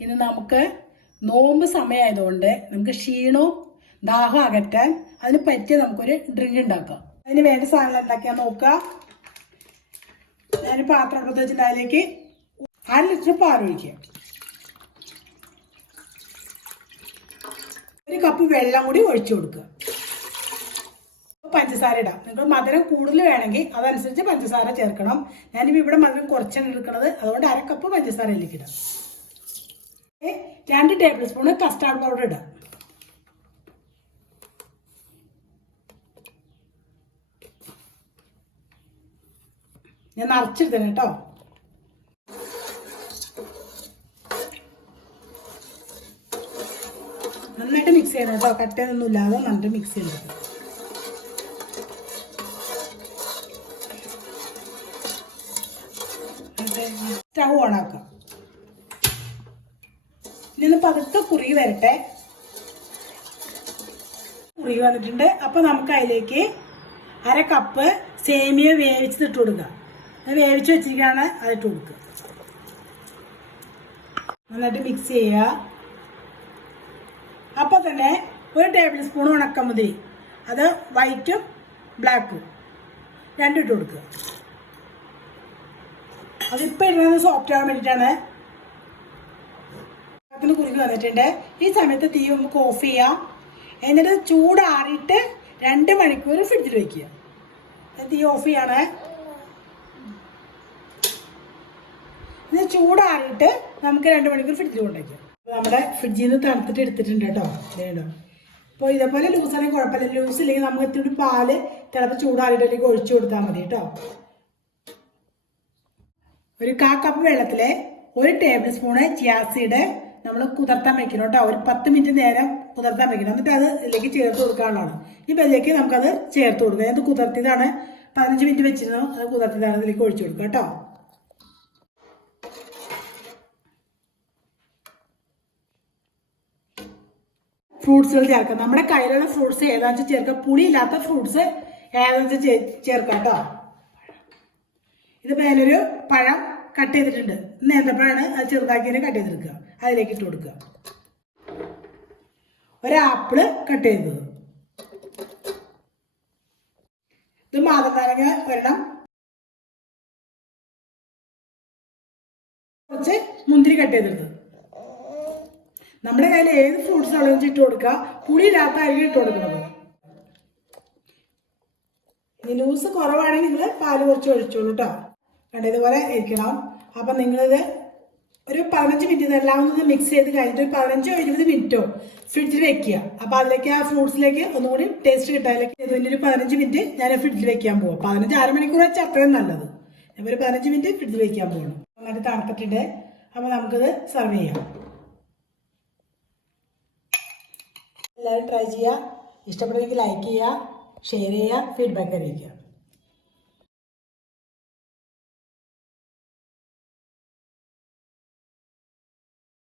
ഇന്ന് നമുക്ക് നോമ്പ് സമയമായതുകൊണ്ട് നമുക്ക് ക്ഷീണവും ദാഹം അകറ്റാൻ അതിന് പറ്റിയ നമുക്കൊരു ഡ്രിങ്ക് ഉണ്ടാക്കാം. അതിന് വേണ്ട സാധനം ഉണ്ടാക്കിയാൽ നോക്കുക. ഞാൻ പാത്രം എടുത്ത് വെച്ചിട്ട് അതിലേക്ക് അര ലിറ്റർ പാൽ ഒഴിക്കുക. ഒരു കപ്പ് വെള്ളം കൂടി ഒഴിച്ചു കൊടുക്കുക. പഞ്ചസാര ഇടാം. നിങ്ങൾ മധുരം കൂടുതൽ വേണമെങ്കിൽ അതനുസരിച്ച് പഞ്ചസാര ചേർക്കണം. ഞാനിപ്പോൾ ഇവിടെ മധുരം കുറച്ചാണ് എടുക്കുന്നത് അതുകൊണ്ട് അര കപ്പ് പഞ്ചസാര ഇടാം. രണ്ട് ടേബിൾ സ്പൂൺ കസ്റ്റാർഡ് പൗഡർ ഇടാം. ഞാൻ നിറച്ചെടുത്തന്നെ കേട്ടോ. നന്നായിട്ട് മിക്സ് ചെയ്യണം കേട്ടോ. കട്ടയൊന്നും ഇല്ലാതെ നന്നായിട്ട് മിക്സ് ചെയ്യണം സ്റ്റൗ ഇനി ഒന്ന് പതുക്കെ കുറി വരട്ടെ. കുറി വന്നിട്ടുണ്ട്. അപ്പൊ നമുക്ക് അതിലേക്ക് അര കപ്പ് സേമിയ വേവിച്ചത് ഇട്ട് കൊടുക്കുക അത് വേവിച്ച് വെച്ചിരിക്കുകയാണ് അത് ഇട്ട് കൊടുക്കുക നന്നായിട്ട് മിക്സ് ചെയ്യുക. അപ്പോൾ തന്നെ ഒരു ടേബിൾ സ്പൂൺ ഉണക്കമുതിരി അത് വൈറ്റും ബ്ലാക്കും രണ്ടും ഇട്ട് കൊടുക്കുക അതിപ്പോൾ ഇടുന്നത് സോഫ്റ്റ് ആവാൻ വേണ്ടിയിട്ടാണ്. അതിന് കുറുകി വന്നിട്ടുണ്ട്. ഈ സമയത്ത് തീ നമുക്ക് ഓഫ് ചെയ്യാം. എന്നിട്ട് ചൂടാറിയിട്ട് രണ്ട് മണിക്കൂർ ഫ്രിഡ്ജിൽ വെക്കുക. തീ ഓഫ് ചെയ്യാണ്. ഇത് ചൂടാറിയിട്ട് നമുക്ക് രണ്ട് മണിക്കൂർ ഫ്രിഡ്ജിൽ കൊണ്ടുവയ്ക്കാം. നമ്മുടെ ഫ്രിഡ്ജിൽ നിന്ന് തണുത്തിട്ട് എടുത്തിട്ടുണ്ട് കേട്ടോ. വേണോ അപ്പോൾ ഇതേപോലെ ലൂസാണെങ്കിൽ കുഴപ്പമില്ല. ലൂസ് ഇല്ലെങ്കിൽ നമുക്ക് ഇത്തിരി പാൽ തിളപ്പ് ചൂടാറിയിട്ട് ഒഴിച്ചു കൊടുത്താൽ മതി കേട്ടോ. ഒരു കാ കപ്പ് വെള്ളത്തിൽ ഒരു ടേബിൾ സ്പൂണ് ചിയാസീഡ് നമ്മൾ കുതിർത്താൻ വെക്കണം കേട്ടോ. ഒരു പത്ത് മിനിറ്റ് നേരം കുതിർത്താൻ വെക്കണം. എന്നിട്ട് അത് ഇതിലേക്ക് ചേർത്ത് കൊടുക്കാനുള്ളതാണ് ഈ ഇതിലേക്ക് നമുക്കത് ചേർത്ത് കൊടുക്കാം. അത് കുതിർത്തിയതാണ്. പതിനഞ്ച് മിനിറ്റ് വെച്ചിരുന്നു. അത് കുതിർത്തിയതാണ് ഇതിലേക്ക് ഒഴിച്ചു കൊടുക്കുക കേട്ടോ. ഫ്രൂട്ട്സുകൾ ചേർക്കാം. നമ്മുടെ കയ്യിലുള്ള ഫ്രൂട്ട്സ് ഏതാണെന്ന് വെച്ചാൽ ചേർക്കാം. പുളിയില്ലാത്ത ഫ്രൂട്ട്സ് ഏതാണെന്ന് വെച്ചാൽ ചേർക്കാം കേട്ടോ. ഇത് മേലൊരു പഴം കട്ട് ചെയ്തിട്ടുണ്ട്. നേന്ത്രപ്പഴമാണ് അത് ചെറുതാക്കിയതിനെ കട്ട് ചെയ്തെടുക്കുക. അതിലേക്ക് ഇട്ട് കൊടുക്കുക. ഒരു ആപ്പിൾ കട്ട് ചെയ്തത്. ഇത് മാതൃനാരങ്ങ വരണം കുറച്ച് മുന്തിരി കട്ട് ചെയ്തെടുത്തത് നമ്മുടെ കയ്യിൽ ഏത് ഫ്രൂട്ട്സ് ആണെന്ന് ഇട്ട് കൊടുക്കുക. പുളിയില്ലാത്ത അരി ഇട്ട് കൊടുക്കുന്നത്. ലൂസ് കുറവാണെങ്കിൽ നിങ്ങൾ പാൽ കുറച്ച് ഒഴിച്ചോളൂ കേട്ടോ കണ്ട ഇതുപോലെ ഇരിക്കണം. അപ്പം നിങ്ങളിത് ഒരു പതിനഞ്ച് മിനിറ്റ് ഇതെല്ലാം ഒന്ന് മിക്സ് ചെയ്ത് കഴിഞ്ഞിട്ട് ഒരു പതിനഞ്ചോ ഇരുപത് മിനിറ്റോ ഫ്രിഡ്ജിൽ വെക്കുക. അപ്പോൾ അതിലേക്ക് ആ ഫ്രൂട്ട്സിലേക്ക് ഒന്നുകൂടി ടേസ്റ്റ് കിട്ടാതിലേക്ക് ഇതിന്റെ ഒരു പതിനഞ്ച് മിനിറ്റ് ഞാൻ ഫ്രിഡ്ജിൽ വെക്കാൻ പോകും പതിനഞ്ച് അരമണിക്കൂർ വെച്ചാൽ അത്രയും നല്ലത്. ഞാൻ ഒരു പതിനഞ്ച് മിനിറ്റ് ഫ്രിഡ്ജിൽ വെക്കാൻ പോകണം നന്നായിട്ട് തണുത്തിട്ടുണ്ട്. അപ്പോൾ നമുക്കിത് സെർവ് ചെയ്യാം. എല്ലാവരും ട്രൈ ചെയ്യുക. ഇഷ്ടപ്പെട്ടെങ്കിൽ ലൈക്ക് ചെയ്യുക ഷെയർ ചെയ്യുക ഫീഡ്ബാക്ക് അറിയിക്കുക.